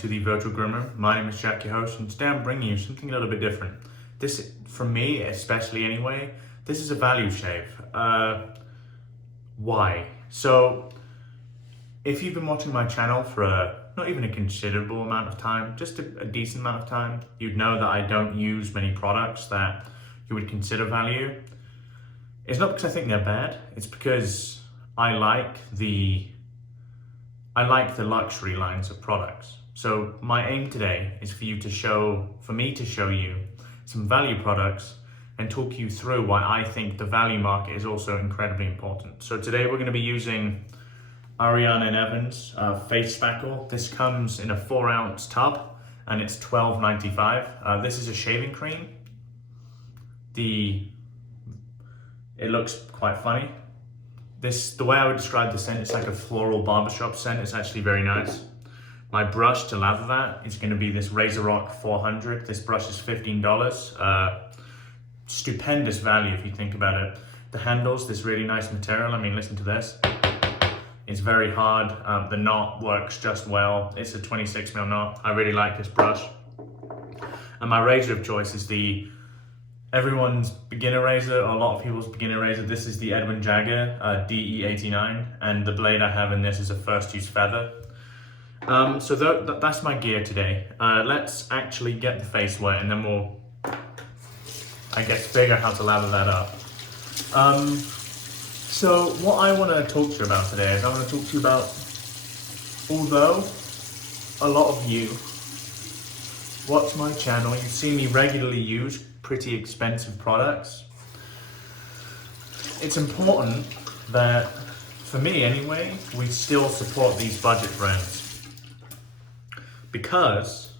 to the Virtual Groomer. My name is Jack, your host, and today I'm bringing you something a little bit different. This, for me especially anyway, this is a value shave. Why? So, if you've been watching my channel for not even a considerable amount of time, just a decent amount of time, you'd know that I don't use many products that you would consider value. It's not because I think they're bad, it's because I like the luxury lines of products. So my aim today is for me to show you some value products and talk you through why I think the value market is also incredibly important. So today we're going to be using Ariana and Edwin's face spackle. This comes in a 4-ounce tub and it's $12.95. This is a shaving cream. It looks quite funny. The way I would describe the scent, it's like a floral barbershop scent. It's actually very nice. My brush to lather that is going to be this Razorock 400. This brush is $15. Stupendous value if you think about it. The handles, this really nice material. I mean, listen to this. It's very hard. The knot works just well. It's a 26mm knot. I really like this brush. And my razor of choice is everyone's beginner razor, or a lot of people's beginner razor. This is the Edwin Jagger DE89, and the blade I have in this is a first use feather. So that's my gear today. Let's actually get the face wet and then we'll, I guess, figure out how to lather that up. So what I want to talk to you about today is I want to talk to you about, although a lot of you watch my channel, you see me regularly use pretty expensive products, it's important that, for me anyway, we still support these budget brands, because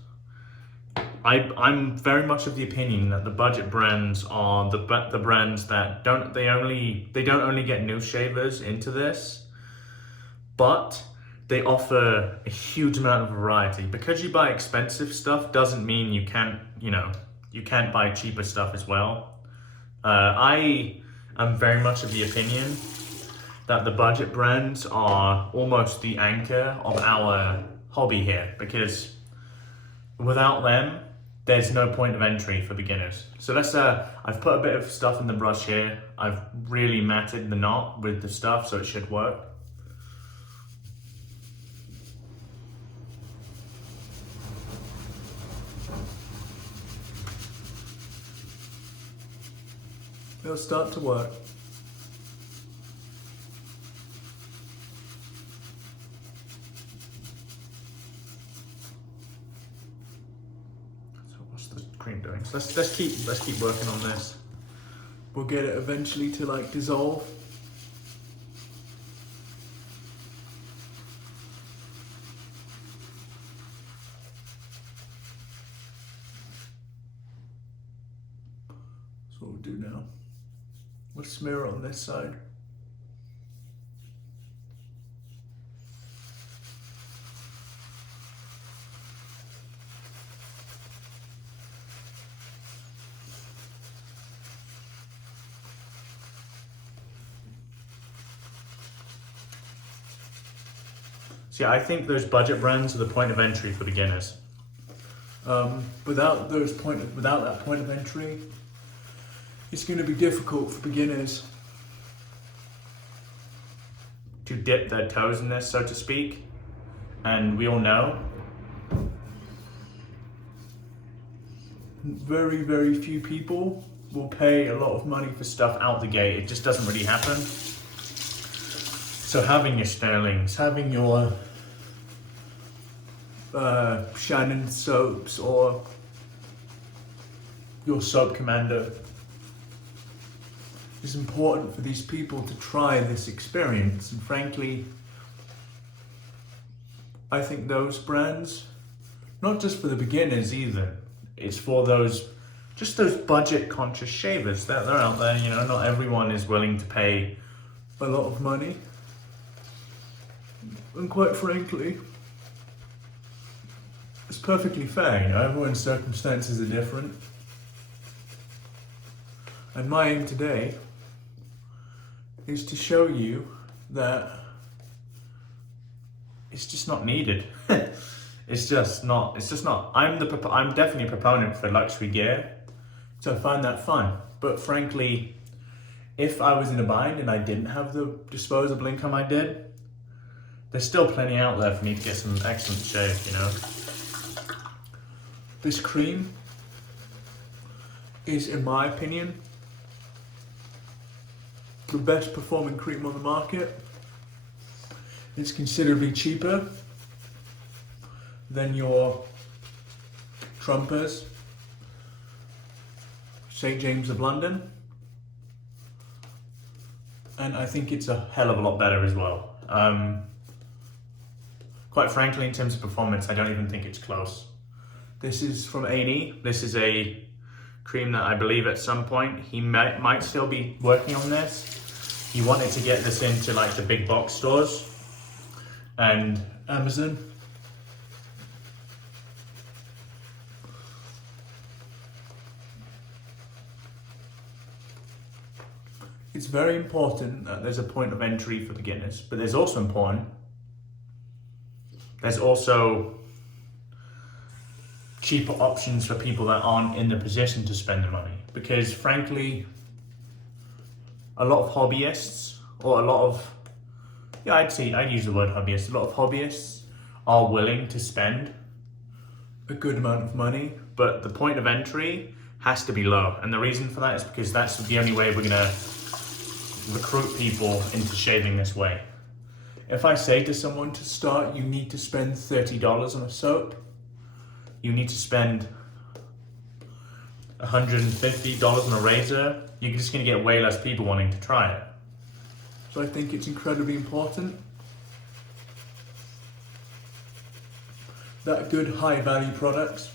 I'm very much of the opinion that the budget brands are the brands that don't only get new shavers into this, but they offer a huge amount of variety. Because you buy expensive stuff doesn't mean you can't buy cheaper stuff as well. I am very much of the opinion that the budget brands are almost the anchor of our hobby here, because without them, there's no point of entry for beginners. So I've put a bit of stuff in the brush here. I've really matted the knot with the stuff, so it should work. It'll start to work. So what's the cream doing? So let's keep working on this. We'll get it eventually to like dissolve. That's what we'll do now. We'll smear it on this side. See, I think those budget brands are the point of entry for beginners. Without that point of entry, it's going to be difficult for beginners to dip their toes in this, so to speak. And we all know very, very few people will pay a lot of money for stuff out the gate. It just doesn't really happen. So having your Sterlings, having your Shannon soaps, or your Soap Commander, is important for these people to try this experience. And frankly, I think those brands, not just for the beginners either, it's for those budget conscious shavers that they're out there. Not everyone is willing to pay a lot of money, and quite frankly, it's perfectly fair. Everyone's circumstances are different, and my aim today is to show you that it's just not needed. It's just not. I'm definitely a proponent for luxury gear, so I find that fun. But frankly, if I was in a bind and I didn't have the disposable income I did, there's still plenty out there for me to get some excellent shave, you know. This cream is, in my opinion, the best performing cream on the market. It's considerably cheaper than your Trumpers, St. James of London, and I think it's a hell of a lot better as well. Quite frankly, in terms of performance, I don't even think it's close. This is from A&E. This is a cream that I believe at some point he might still be working on this. He wanted to get this into like the big box stores and Amazon. It's very important that there's a point of entry for beginners, but there's also cheaper options for people that aren't in the position to spend the money. Because frankly, a lot of hobbyists, or I'd use the word hobbyist, a lot of hobbyists are willing to spend a good amount of money, but the point of entry has to be low. And the reason for that is because that's the only way we're gonna recruit people into shaving this way. If I say to someone to start, you need to spend $30 on a soap, you need to spend $150 on a razor, you're just gonna get way less people wanting to try it. So I think it's incredibly important that good high value products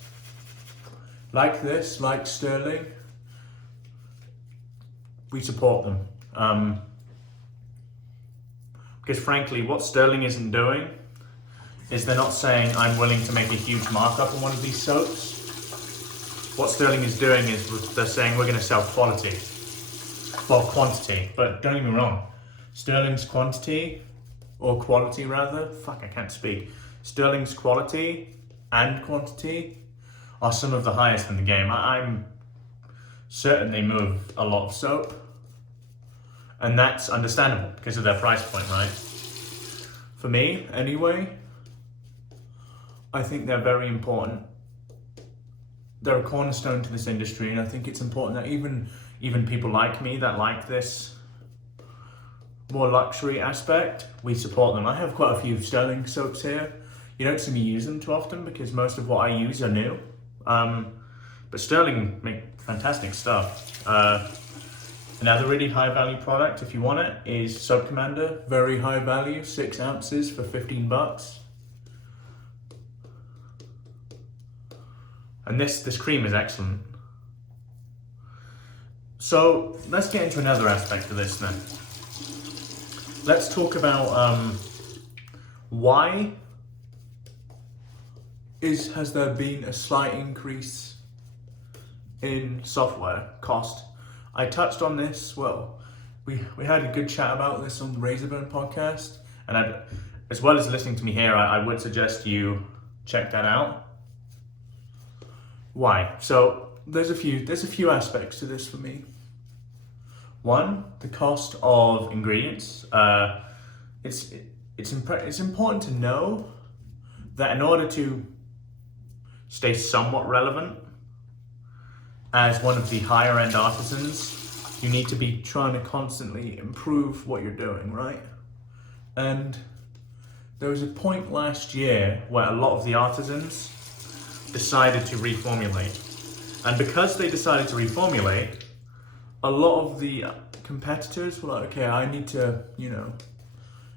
like this, like Sterling, we support them. Because frankly, what Sterling isn't doing is they're not saying, I'm willing to make a huge markup on one of these soaps. What Sterling is doing is they're saying, we're going to sell quality. Well, quantity, but don't get me wrong. Sterling's quantity, or quality rather, I can't speak. Sterling's quality and quantity are some of the highest in the game. I'm certain they move a lot of soap. And that's understandable because of their price point, right? For me, anyway, I think they're very important. They're a cornerstone to this industry, and I think it's important that even people like me that like this more luxury aspect, we support them. I have quite a few Sterling soaps here. You don't see me use them too often because most of what I use are new. But Sterling make fantastic stuff. Another really high value product, if you want it, is Soap Commander. Very high value, 6 ounces for $15. And this cream is excellent. So let's get into another aspect of this then. Let's talk about why has there been a slight increase in software cost. I touched on this, we had a good chat about this on the Razorburn podcast, and as well as listening to me here, I would suggest you check that out. Why? So there's a few aspects to this for me. One, the cost of ingredients. It's important to know that in order to stay somewhat relevant as one of the higher end artisans, you need to be trying to constantly improve what you're doing, right? And there was a point last year where a lot of the artisans decided to reformulate. And because they decided to reformulate, a lot of the competitors were like, okay, I need to,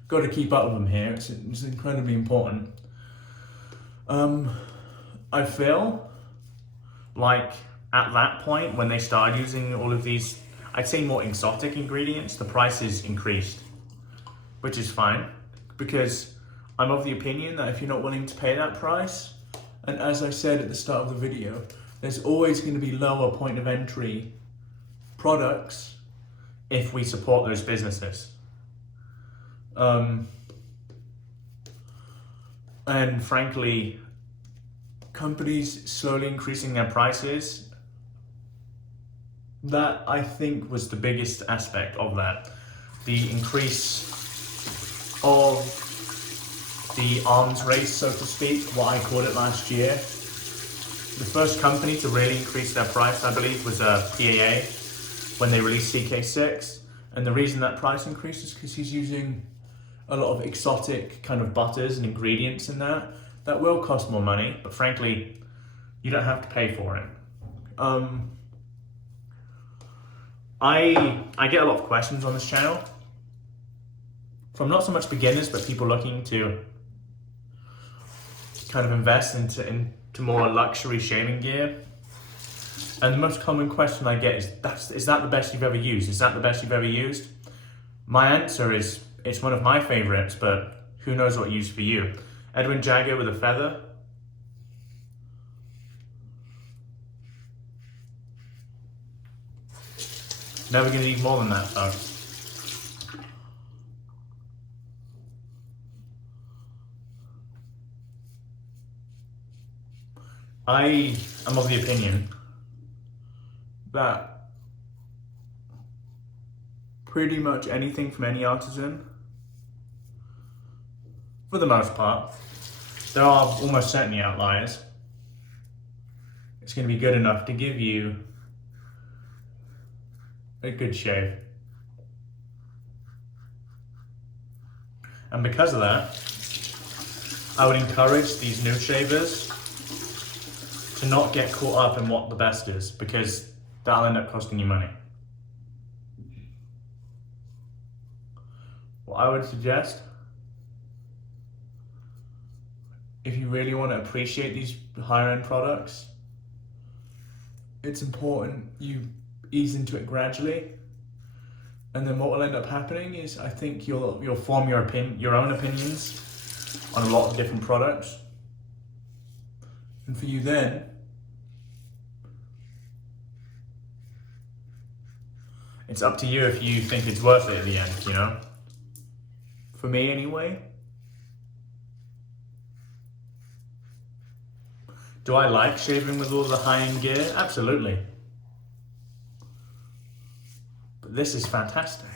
got to keep up with them here. It's incredibly important. I feel like at that point, when they started using all of these, I'd say more exotic ingredients, the prices increased, which is fine, because I'm of the opinion that if you're not willing to pay that price, and as I said at the start of the video, there's always going to be lower point of entry products if we support those businesses. And frankly, companies slowly increasing their prices, that I think was the biggest aspect of that. The increase of the arms race, so to speak, what I called it last year. The first company to really increase their price, I believe, was PAA when they released CK6. And the reason that price increased is because he's using a lot of exotic kind of butters and ingredients in that. That will cost more money, but frankly, you don't have to pay for it. I get a lot of questions on this channel from not so much beginners, but people looking to kind of invest into more luxury shaving gear. And the most common question I get is that the best you've ever used? Is that the best you've ever used? My answer is, it's one of my favorites, but who knows what used for you. Edwin Jagger with a feather. Never gonna need more than that, folks. I am of the opinion that pretty much anything from any artisan, for the most part, there are almost certainly outliers, it's going to be good enough to give you a good shave. And because of that, I would encourage these new shavers to not get caught up in what the best is, because that'll end up costing you money. What I would suggest, if you really want to appreciate these higher end products, it's important you ease into it gradually. And then what will end up happening is, I think you'll form your own opinions on a lot of different products. And for you then, it's up to you if you think it's worth it at the end, you know? For me anyway. Do I like shaving with all the high-end gear? Absolutely. But this is fantastic.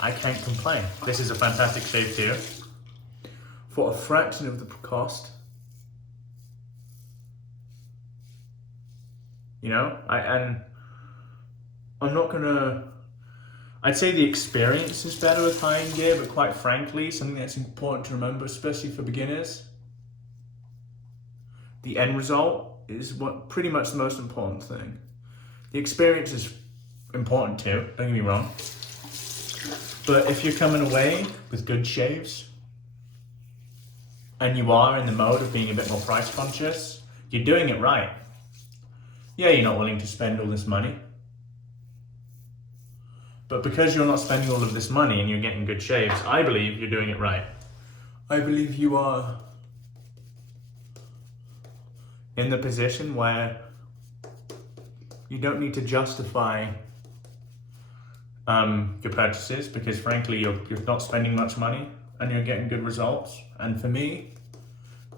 I can't complain. This is a fantastic shave too. For a fraction of the cost. You know, I'm not gonna, I'd say the experience is better with high-end gear, but quite frankly, something that's important to remember, especially for beginners, the end result is what pretty much the most important thing. The experience is important too, don't get me wrong. But if you're coming away with good shaves, and you are in the mode of being a bit more price conscious, you're doing it right. Yeah, you're not willing to spend all this money. But because you're not spending all of this money and you're getting good shaves, I believe you're doing it right. I believe you are in the position where you don't need to justify your purchases, because frankly you're not spending much money and you're getting good results. And for me,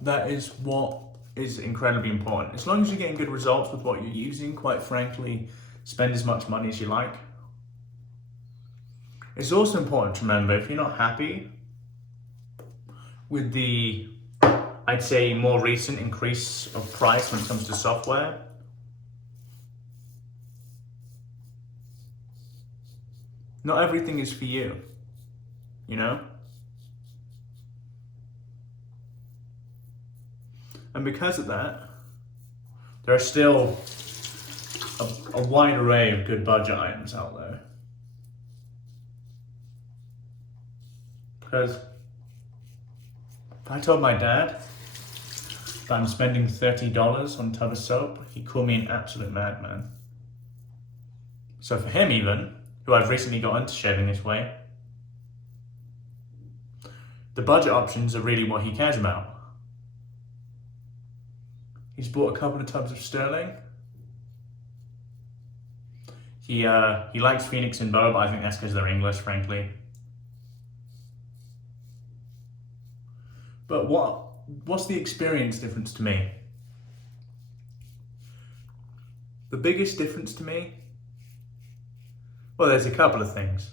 that is what is incredibly important. As long as you're getting good results with what you're using, quite frankly, spend as much money as you like. It's also important to remember, if you're not happy with the, I'd say, more recent increase of price when it comes to software, not everything is for you, you know? And because of that, there are still a wide array of good budget items out there. Because if I told my dad that I'm spending $30 on a tub of soap, he'd call me an absolute madman. So for him even, who I've recently got into shaving this way, the budget options are really what he cares about. He's bought a couple of tubs of sterling. He likes Phoenix and Bow, but I think that's because they're English, frankly. But what's the experience difference to me? The biggest difference to me, well, there's a couple of things.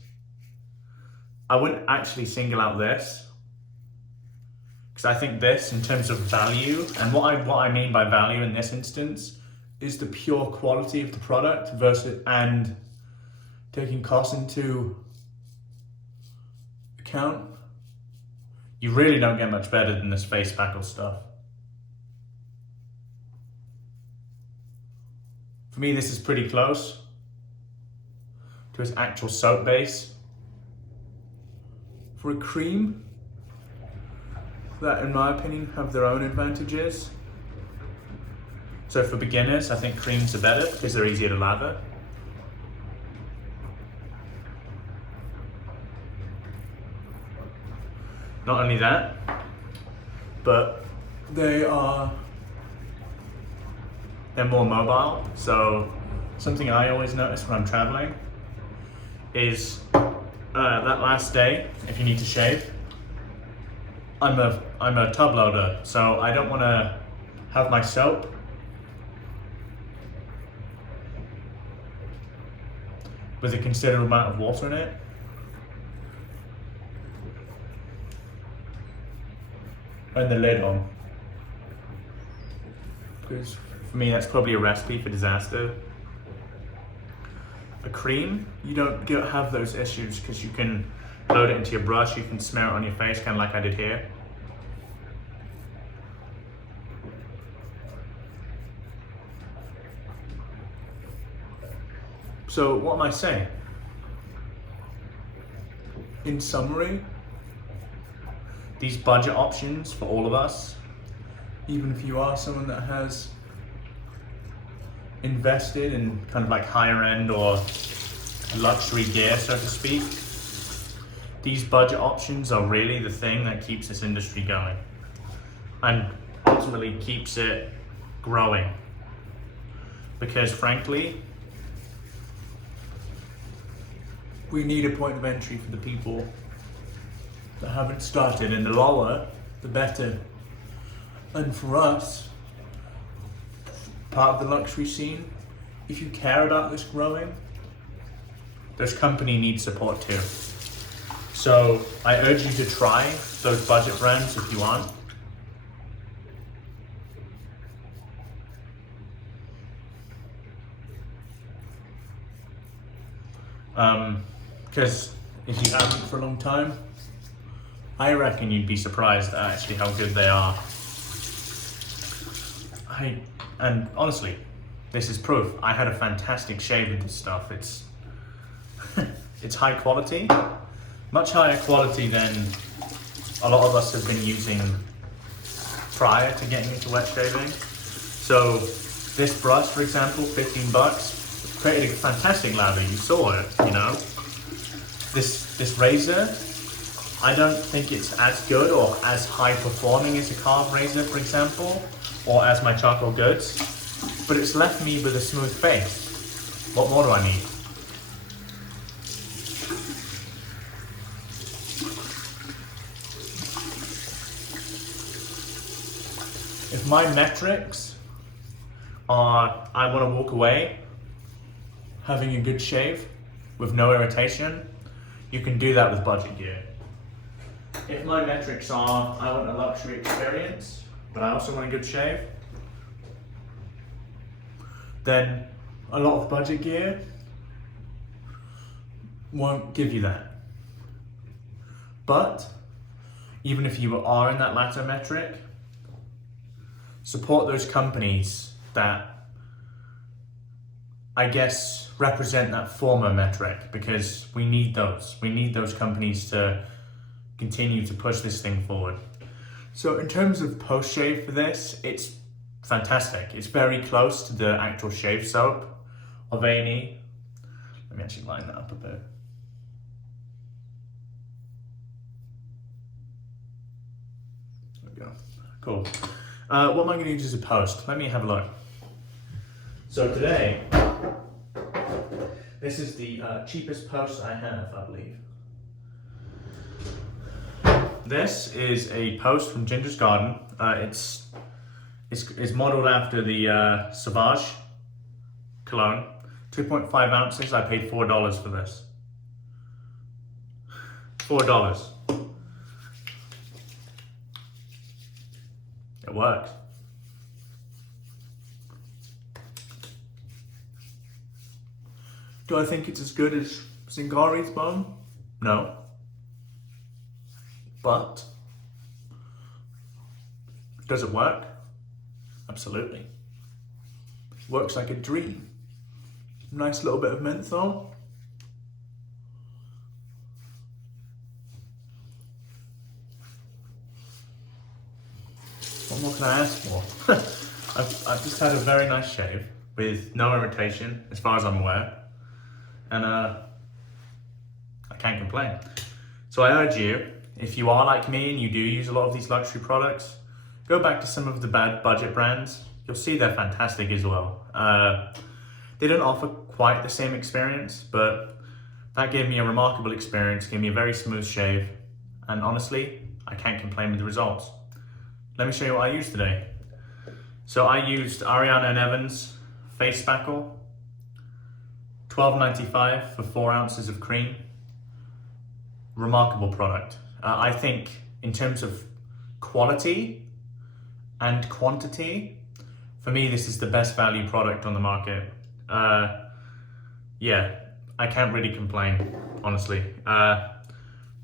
I wouldn't actually single out this, because I think this, in terms of value, and what I mean by value in this instance, is the pure quality of the product versus, and taking cost into account, you really don't get much better than this face Spackle stuff. For me, this is pretty close to its actual soap base. For a cream, that in my opinion have their own advantages. So for beginners, I think creams are better because they're easier to lather. Not only that, but they're more mobile. So something I always notice when I'm traveling is that last day, if you need to shave, I'm a tub loader, so I don't want to have my soap with a considerable amount of water in it. And the lid on. Because for me, that's probably a recipe for disaster. A cream, you don't have those issues because you can load it into your brush, you can smear it on your face, kind of like I did here. So what am I saying? In summary, these budget options for all of us, even if you are someone that has invested in kind of like higher end or luxury gear, so to speak, these budget options are really the thing that keeps this industry going and ultimately keeps it growing. Because frankly, we need a point of entry for the people that haven't started, and the lower, the better. And for us, part of the luxury scene, if you care about this growing, this company needs support too. So I urge you to try those budget brands if you want. Because if you haven't for a long time, I reckon you'd be surprised at actually how good they are. And honestly, this is proof. I had a fantastic shave with this stuff. It's it's high quality, much higher quality than a lot of us have been using prior to getting into wet shaving. So this brush, for example, 15 bucks, created a fantastic lather. You saw it, you know. This razor, I don't think it's as good or as high performing as a carved razor, for example, or as my charcoal goods, but it's left me with a smooth face. What more do I need? If my metrics are, I want to walk away having a good shave with no irritation, you can do that with budget gear. If my metrics are, I want a luxury experience, but I also want a good shave, then a lot of budget gear won't give you that. But even if you are in that latter metric, support those companies that, I guess, represent that former metric, because we need those. We need those companies to continue to push this thing forward. So in terms of post-shave for this, it's fantastic. It's very close to the actual shave soap of A&E. Let me actually line that up a bit. There we go. Cool. What am I going to use as a post? Let me have a look. So today, this is the cheapest post I have, I believe. This is a post from Ginger's Garden. It's modeled after the Sauvage cologne. 2.5 ounces, I paid $4 for this. $4. It works. Do I think it's as good as Zingari's Balm? No. But does it work? Absolutely. Works like a dream. Nice little bit of menthol. What more can I ask for? I've just had a very nice shave with no irritation, as far as I'm aware, and I can't complain. So I urge you, if you are like me and you do use a lot of these luxury products, go back to some of the bad budget brands. You'll see they're fantastic as well. They don't offer quite the same experience, but that gave me a remarkable experience, gave me a very smooth shave, and honestly, I can't complain with the results. Let me show you what I used today. So I used Ariana and Edwin's Face Spackle, $12.95 for 4 ounces of cream. Remarkable product. I think in terms of quality and quantity, for me, this is the best value product on the market. Yeah, I can't really complain, honestly.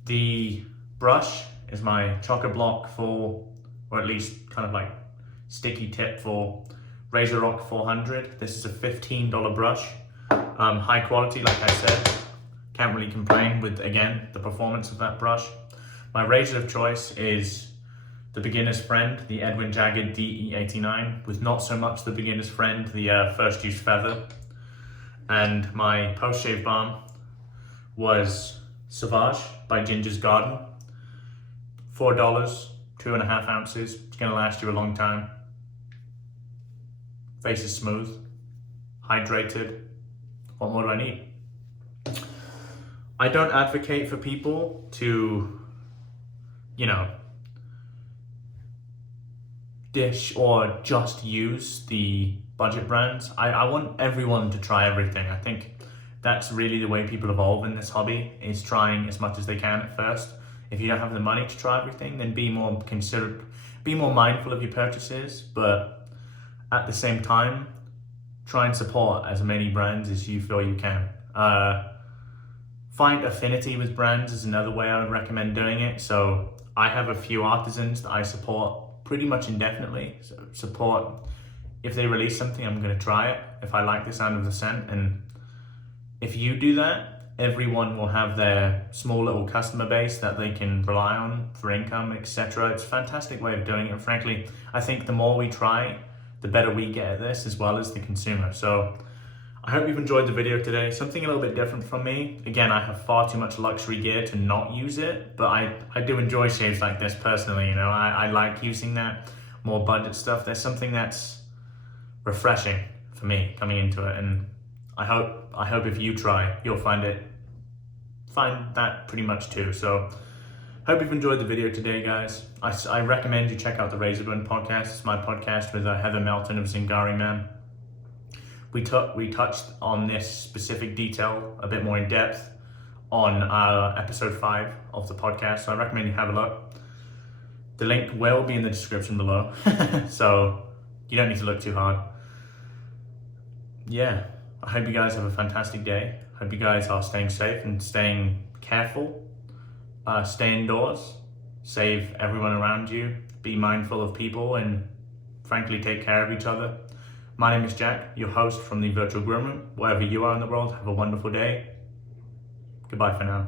The brush is my chocolate block for, or at least kind of like sticky tip for Razorock 400. This is a $15 brush. High quality, like I said. Can't really complain with, again, the performance of that brush. My razor of choice is the beginner's friend, the Edwin Jagger DE89, with not so much the beginner's friend, the first use feather. And my post-shave balm was Sauvage by Ginger's Garden. $4, 2.5 ounces. It's gonna last you a long time. Face is smooth, hydrated. What more do I need? I don't advocate for people to, you know, dish or just use the budget brands. I want everyone to try everything. I think that's really the way people evolve in this hobby, is trying as much as they can at first. If you don't have the money to try everything, then be more considerate, be more mindful of your purchases, but at the same time, try and support as many brands as you feel you can. Find affinity with brands is another way I would recommend doing it. So I have a few artisans that I support pretty much indefinitely. So support, if they release something, I'm gonna try it if I like the sound of the scent. And if you do that, everyone will have their small little customer base that they can rely on for income, etc. It's a fantastic way of doing it. And frankly, I think the more we try, the better we get at this, as well as the consumer. So I hope you've enjoyed the video today. Something a little bit different from me. Again, I have far too much luxury gear to not use it, but I do enjoy shaves like this personally. You know, I like using that more budget stuff. There's something that's refreshing for me coming into it, and I hope if you try, you'll find that pretty much too. So hope you've enjoyed the video today, guys. I recommend you check out the Razorburn podcast. It's my podcast with Heather Melton of Zingari Man. We touched on this specific detail a bit more in depth on episode 5 of the podcast, so I recommend you have a look. The link will be in the description below, so you don't need to look too hard. Yeah, I hope you guys have a fantastic day. Hope you guys are staying safe and staying careful. Stay indoors, save everyone around you, be mindful of people, and frankly, take care of each other. My name is Jack, your host from the Virtual Groom Room. Wherever you are in the world, have a wonderful day. Goodbye for now.